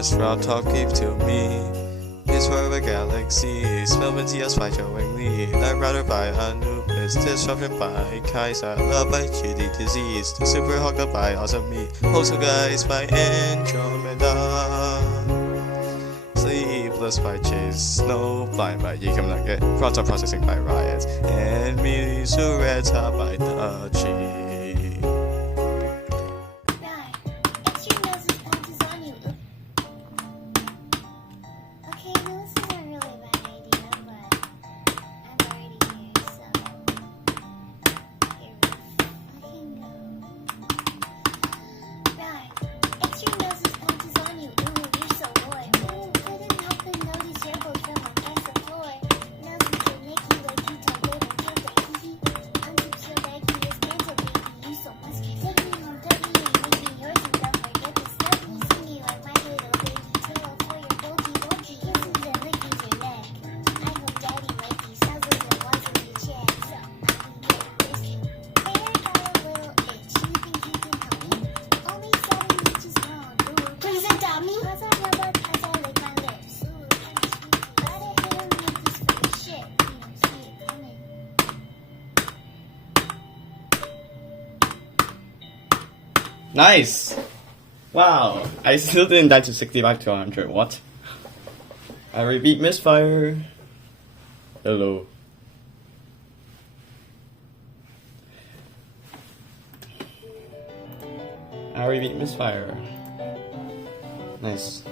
Mr. Rob Talk gave to me. MISFIRE by Galaxxyss, spelled as by Joey Lee. That router by Anubis, disruption by Kaiser, love by HKGD disease, the super hawker by Awesome Me, also guys by Andromeda, Sleepless by Chase, Snowblind by Yikam Nugget, Frontal Processing by Riot, and MISFIRE by Dutchie. Nice! Wow, I still didn't die to 65 to 100, what? I repeat MISFIRE. Hello. I repeat MISFIRE. Nice.